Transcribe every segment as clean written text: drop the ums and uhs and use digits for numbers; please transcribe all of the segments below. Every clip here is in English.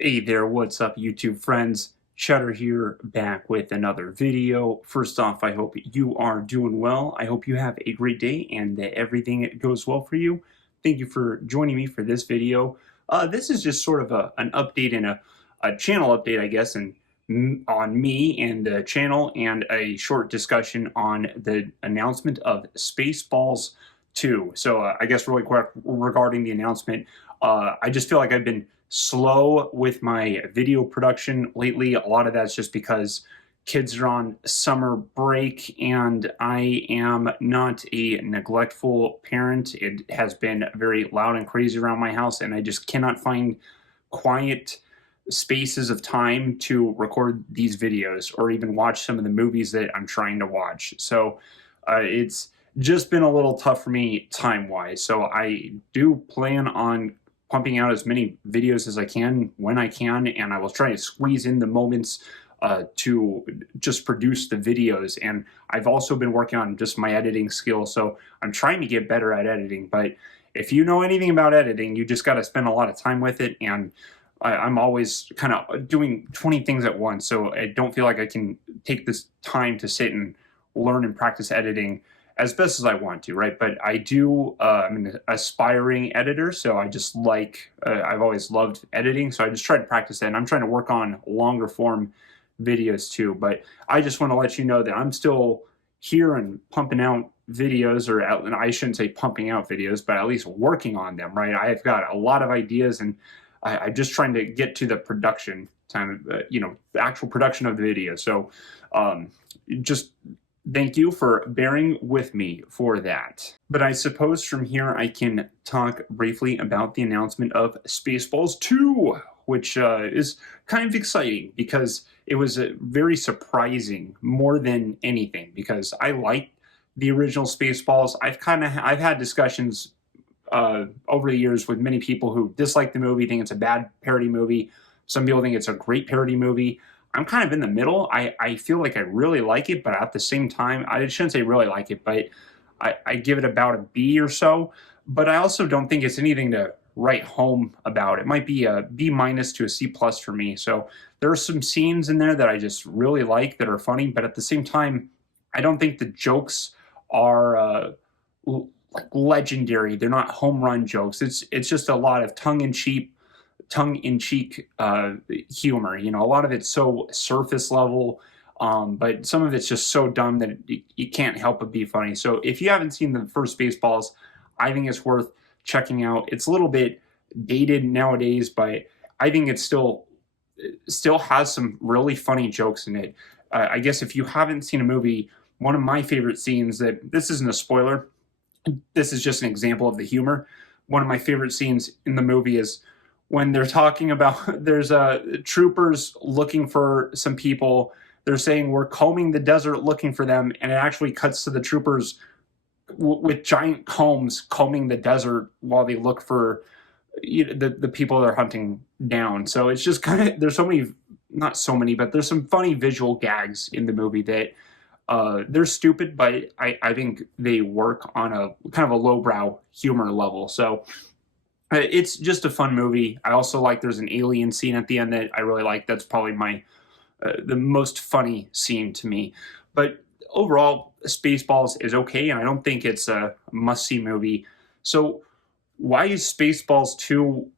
Hey there, what's up YouTube friends? Chetter here, back with another video. First off, I hope you are doing well. I hope you have a great day and that everything goes well for you. Thank you for joining me for this video. This is just sort of an update and a channel update, I guess, and on me and the channel, and a short discussion on the announcement of SpaceBalls 2. So I guess really quick regarding the announcement, I just feel like I've been slow with my video production lately. A lot of that's just because kids are on summer break and I am not a neglectful parent. It has been very loud and crazy around my house, and I just cannot find quiet spaces of time to record these videos or even watch some of the movies that I'm trying to watch. So it's just been a little tough for me time-wise. So I do plan on pumping out as many videos as I can when I can, and I will try to squeeze in the moments to just produce the videos. And I've also been working on just my editing skills, so I'm trying to get better at editing. But if you know anything about editing, you just got to spend a lot of time with it, and I'm always kind of doing 20 things at once, so I don't feel like I can take this time to sit and learn and practice editing as best as I want to, right? But I do, I'm an aspiring editor, so I just like, I've always loved editing, so I just try to practice that, and I'm trying to work on longer form videos too. But I just want to let you know that I'm still here and pumping out videos, or and I shouldn't say pumping out videos, but at least working on them, right? I've got a lot of ideas, and I'm just trying to get to the production time, the actual production of the video. So just thank you for bearing with me for that. But I suppose from here I can talk briefly about the announcement of SpaceBalls 2, which is kind of exciting because it was very surprising more than anything, because I liked the original Spaceballs. I've had discussions over the years with many people who dislike the movie, think it's a bad parody movie. Some people think it's a great parody movie. I'm kind of in the middle. I feel like I really like it, but at the same time, I shouldn't say really like it, but I give it about a B or so. But I also don't think it's anything to write home about. It might be a B minus to a C plus for me. So there are some scenes in there that I just really like that are funny, but at the same time, I don't think the jokes are like legendary. They're not home run jokes. It's just a lot of tongue-in-cheek humor. You know, a lot of it's so surface level, but some of it's just so dumb that you can't help but be funny. So if you haven't seen the first Spaceballs, I think it's worth checking out. It's a little bit dated nowadays, but I think it still has some really funny jokes in it. I guess if you haven't seen a movie, one of my favorite scenes, that this isn't a spoiler, this is just an example of the humor. One of my favorite scenes in the movie is when they're talking about, there's troopers looking for some people. They're saying, we're combing the desert looking for them, and it actually cuts to the troopers with giant combs combing the desert while they look for the people they're hunting down. So it's just kind of, there's so many, not so many, but there's some funny visual gags in the movie that they're stupid, but I think they work on a kind of a lowbrow humor level. So it's just a fun movie. I also like, there's an alien scene at the end that I really like. That's probably my the most funny scene to me. But overall, Spaceballs is okay, and I don't think it's a must-see movie. So why is Spaceballs 2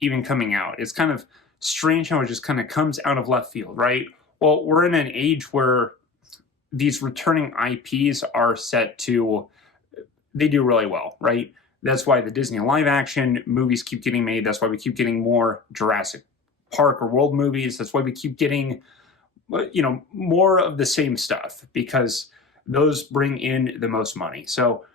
even coming out? It's kind of strange how it just kind of comes out of left field, right? Well, we're in an age where these returning IPs are set to, they do really well, right? That's why the Disney live action movies keep getting made. That's why we keep getting more Jurassic Park or World movies. That's why we keep getting, more of the same stuff, because those bring in the most money. So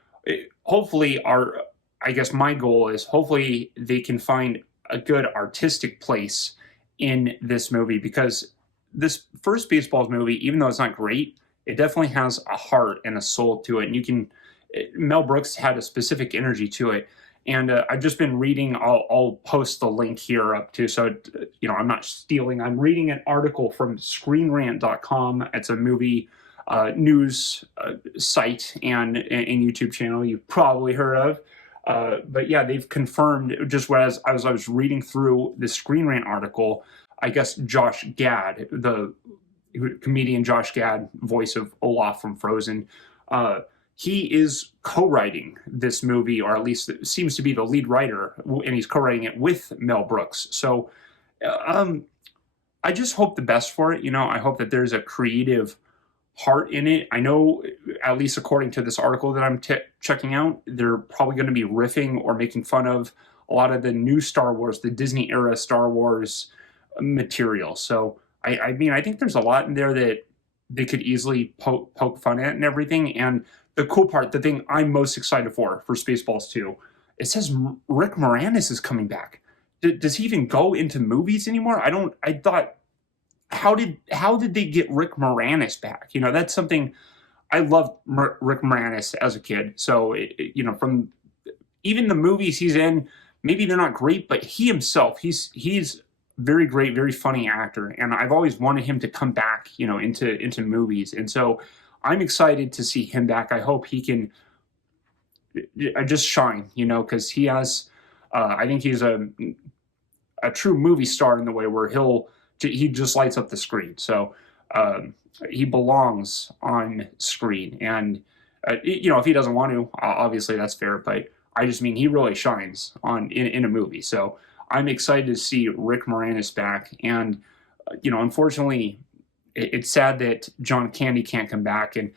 hopefully I guess my goal is, hopefully they can find a good artistic place in this movie, because this first Spaceballs movie, even though it's not great, it definitely has a heart and a soul to it. And Mel Brooks had a specific energy to it. And I've just been reading, I'll post the link here up too. So, I'm not stealing. I'm reading an article from screenrant.com. It's a movie news site and YouTube channel you've probably heard of. But yeah, they've confirmed, just as I was reading through the Screen Rant article, I guess Josh Gad, the comedian Josh Gad, voice of Olaf from Frozen, he is co-writing this movie, or at least seems to be the lead writer, and he's co-writing it with Mel Brooks. So I just hope the best for it. I hope that there's a creative heart in it. I know, at least according to this article that I'm checking out, they're probably going to be riffing or making fun of a lot of the new Star Wars, the Disney era Star Wars material. So I mean, I think there's a lot in there that they could easily poke fun at and everything. And the cool part, the thing I'm most excited for Spaceballs 2, it says Rick Moranis is coming back. Does he even go into movies anymore? I thought, how did they get Rick Moranis back? That's something I loved Rick Moranis as a kid. So, from even the movies he's in, maybe they're not great, but he himself, he's very great, very funny actor. And I've always wanted him to come back, into movies. And so I'm excited to see him back. I hope he can just shine, because he has, I think he's a true movie star in the way where he just lights up the screen. So he belongs on screen. And, if he doesn't want to, obviously that's fair. But I just mean he really shines in a movie. So I'm excited to see Rick Moranis back. And, unfortunately, it's sad that John Candy can't come back. And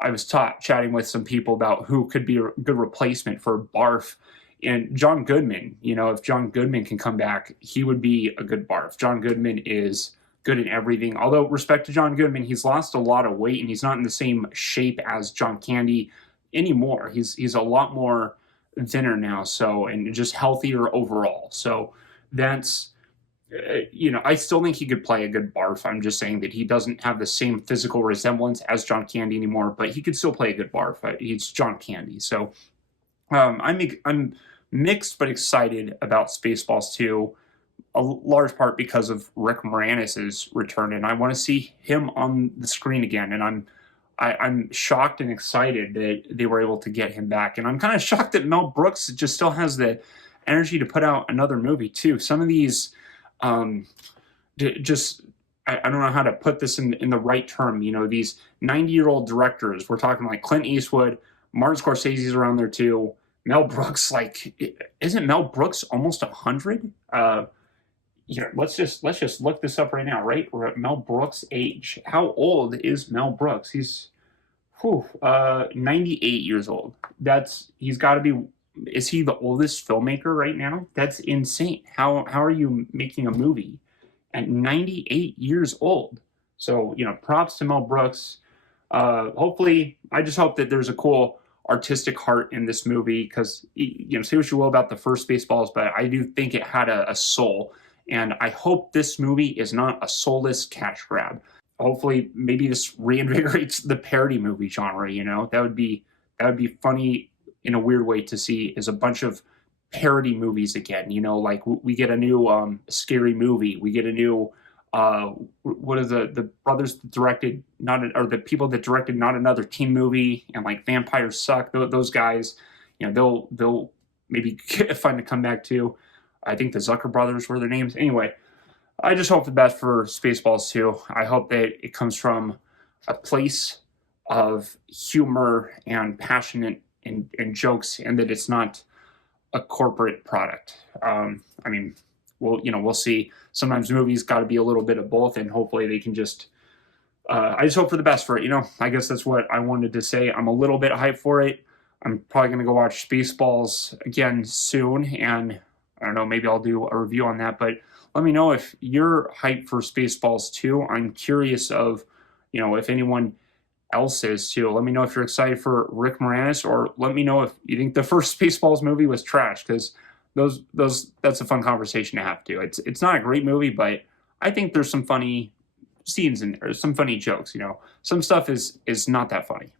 I was chatting with some people about who could be a good replacement for Barf. And John Goodman, if John Goodman can come back, he would be a good Barf. John Goodman is good in everything. Although, respect to John Goodman, he's lost a lot of weight and he's not in the same shape as John Candy anymore. He's a lot more thinner now, and just healthier overall. So that's, I still think he could play a good Barf. I'm just saying that he doesn't have the same physical resemblance as John Candy anymore, but he could still play a good Barf. He's John Candy. So I'm mixed but excited about Spaceballs 2, a large part because of Rick Moranis' return, and I want to see him on the screen again. And I'm shocked and excited that they were able to get him back. And I'm kind of shocked that Mel Brooks just still has the energy to put out another movie too. Some of these, I don't know how to put this in the right term. These 90-year-old directors. We're talking like Clint Eastwood, Martin Scorsese's around there too. Mel Brooks, isn't Mel Brooks almost 100? Let's just look this up right now, right? We're at Mel Brooks' age. How old is Mel Brooks? He's 98 years old. He's got to be. Is he the oldest filmmaker right now? That's insane. How are you making a movie at 98 years old? So, props to Mel Brooks. Hopefully, I just hope that there's a cool artistic heart in this movie, because, say what you will about the first Spaceballs, but I do think it had a soul. And I hope this movie is not a soulless cash grab. Hopefully, maybe this reinvigorates the parody movie genre, That would be funny in a weird way to see, is a bunch of parody movies again, like we get a new Scary Movie, we get a new what are the brothers that directed or the people that directed Not Another Teen Movie, and like Vampires Suck, those guys, they'll maybe get fun to come back to. I think the Zucker brothers were their names. Anyway, I just hope the best for Spaceballs 2. I hope that it comes from a place of humor and passionate and jokes, and that it's not a corporate product. I mean, we'll see. Sometimes movies got to be a little bit of both, and hopefully they can just. I just hope for the best for it. I guess that's what I wanted to say. I'm a little bit hyped for it. I'm probably going to go watch Spaceballs again soon, and I don't know, maybe I'll do a review on that. But let me know if you're hyped for Spaceballs 2. I'm curious of, if anyone else is too. Let me know if you're excited for Rick Moranis, or let me know if you think the first Spaceballs movie was trash, because that's a fun conversation to have too. It's not a great movie, but I think there's some funny scenes in there, some funny jokes. Some stuff is not that funny,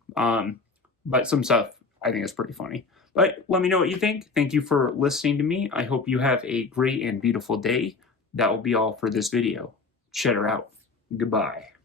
but some stuff I think is pretty funny. But let me know what you think. Thank you for listening to me. I hope you have a great and beautiful day. That will be all for this video. Chetter out. Goodbye.